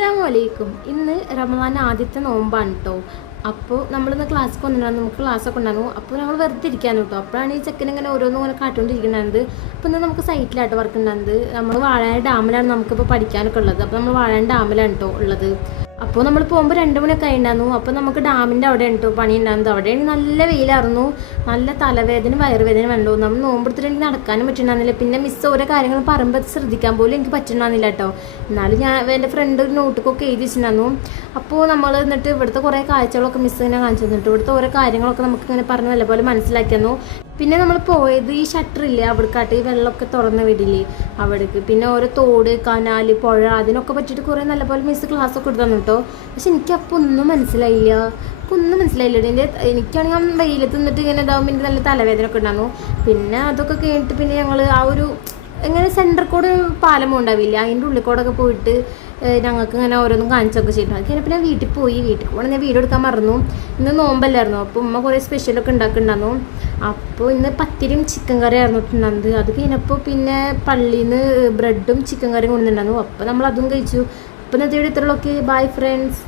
അസ്സലാമു അലൈക്കും. ഇന്ന് റമദാൻ ആദ്യത്തെ നോമ്പാണ് കേട്ടോ. അപ്പോൾ നമ്മളിന്ന് ക്ലാസ്സിൽ വന്നിട്ടുണ്ടായിരുന്നു, നമുക്ക് ക്ലാസ്സൊക്കെ ഉണ്ടായിരുന്നു. അപ്പോൾ നമ്മൾ വെറുതെ ഇരിക്കാന്ന് കേട്ടോ. അപ്പോഴാണ് ഈ ചെക്കൻ ഇങ്ങനെ ഓരോന്നും ഇങ്ങനെ കാട്ടുകൊണ്ടിരിക്കുന്നത്. അപ്പോൾ ഇന്ന് നമുക്ക് സൈറ്റിലായിട്ട് വർക്ക് ഉണ്ടാകുന്നത്. നമ്മൾ വാഴാൻ ഡാമിലാണ് നമുക്കിപ്പോൾ പഠിക്കാനൊക്കെ ഉള്ളത്. അപ്പോൾ നമ്മൾ വാഴാൻ ഡാമിലാണ് കേട്ടോ ഉള്ളത്. അപ്പോൾ നമ്മൾ പോകുമ്പോൾ 2 മണിയൊക്കെ ആയിട്ടുണ്ടായിരുന്നു. അപ്പോൾ നമുക്ക് ഡാമിൻ്റെ അവിടെ ഉണ്ടോ പണി ഉണ്ടാകുന്നത്. അവിടെയാണ് നല്ല വെയിലായിരുന്നു, നല്ല തലവേദന വയറുവേദന വേണ്ടോ. നമ്മൾ നോമ്പെടുത്തിട്ട് നടക്കാനും പറ്റുന്നുണ്ടായിരുന്നില്ല. പിന്നെ മിസ് ഓരോ കാര്യങ്ങൾ പറയുമ്പോൾ ശ്രദ്ധിക്കാൻ പോലും എനിക്ക് പറ്റുന്നുണ്ടായിരുന്നില്ല കേട്ടോ. എന്നാലും ഞാൻ എൻ്റെ ഫ്രണ്ട് ഒരു നോട്ടിക്കൊക്കെ എഴുതി വെച്ചിട്ടുണ്ടായിരുന്നു. അപ്പോൾ നമ്മൾ എന്നിട്ട് ഇവിടുത്തെ കുറേ കാഴ്ചകളൊക്കെ മിസ് ഇങ്ങനെ കാണിച്ചു തന്നിട്ട് ഇവിടുത്തെ ഓരോ കാര്യങ്ങളൊക്കെ നമുക്ക് ഇങ്ങനെ പറഞ്ഞ് നല്ലപോലെ മനസ്സിലാക്കി തന്നു. പിന്നെ നമ്മൾ പോയത് ഈ ഷട്ടറില്ലേ അവിടേക്കാട്ട്, ഈ വെള്ളമൊക്കെ തുറന്ന് വിടില്ലേ അവിടേക്ക്. പിന്നെ ഓരോ തോട്, കനാല്, പുഴ, അതിനൊക്കെ പറ്റിയിട്ട് കുറേ നല്ലപോലെ മിസ് ക്ലാസ്സൊക്കെ എടുത്തു തന്നു കേട്ടോ. പക്ഷെ എനിക്കപ്പോൾ ഒന്നും മനസ്സിലായില്ല. എനിക്കാണെങ്കിൽ വെയിലത്ത് നിന്നിട്ട് ഇങ്ങനെ ഇതാകുമ്പോൾ എനിക്ക് നല്ല തലവേദന ഒക്കെ ഉണ്ടായിരുന്നു. പിന്നെ അതൊക്കെ കേട്ടിട്ട് പിന്നെ ഞങ്ങൾ ആ ഒരു ഇങ്ങനെ സെൻറ്റർ കൂടെ പാലം ഉണ്ടാവില്ല, അതിൻ്റെ ഉള്ളിൽ കൂടെ പോയിട്ട് ഞങ്ങൾക്ക് ഇങ്ങനെ ഓരോന്നും കാണിച്ചൊക്കെ ചെയ്തിട്ടുണ്ട്. അത് കഴിഞ്ഞപ്പോൾ ഞാൻ വീട്ടിൽ പോകണം. ഞാൻ വീഡിയോ എടുക്കാൻ മറന്നു. ഇന്ന് നോമ്പല്ലായിരുന്നു. അപ്പോൾ ഉമ്മ കുറേ സ്പെഷ്യലൊക്കെ ഉണ്ടാക്കുന്നുണ്ടായിരുന്നു. അപ്പോൾ ഇന്ന് പത്തിരിയും ചിക്കൻ കറി ആയിരുന്നു ഇട്ടുണ്ടായിരുന്നത്. അത് കഴിഞ്ഞപ്പോൾ പിന്നെ പള്ളിയിൽ നിന്ന് ബ്രെഡും ചിക്കൻ കറിയും കൊണ്ടുവന്നിട്ടുണ്ടായിരുന്നു. അപ്പോൾ നമ്മൾ അതും കഴിച്ചു. അപ്പോൾ ഇന്നത്തെ വീഡിയോ ഇത്രയുള്ളൂ. Okay, bye friends.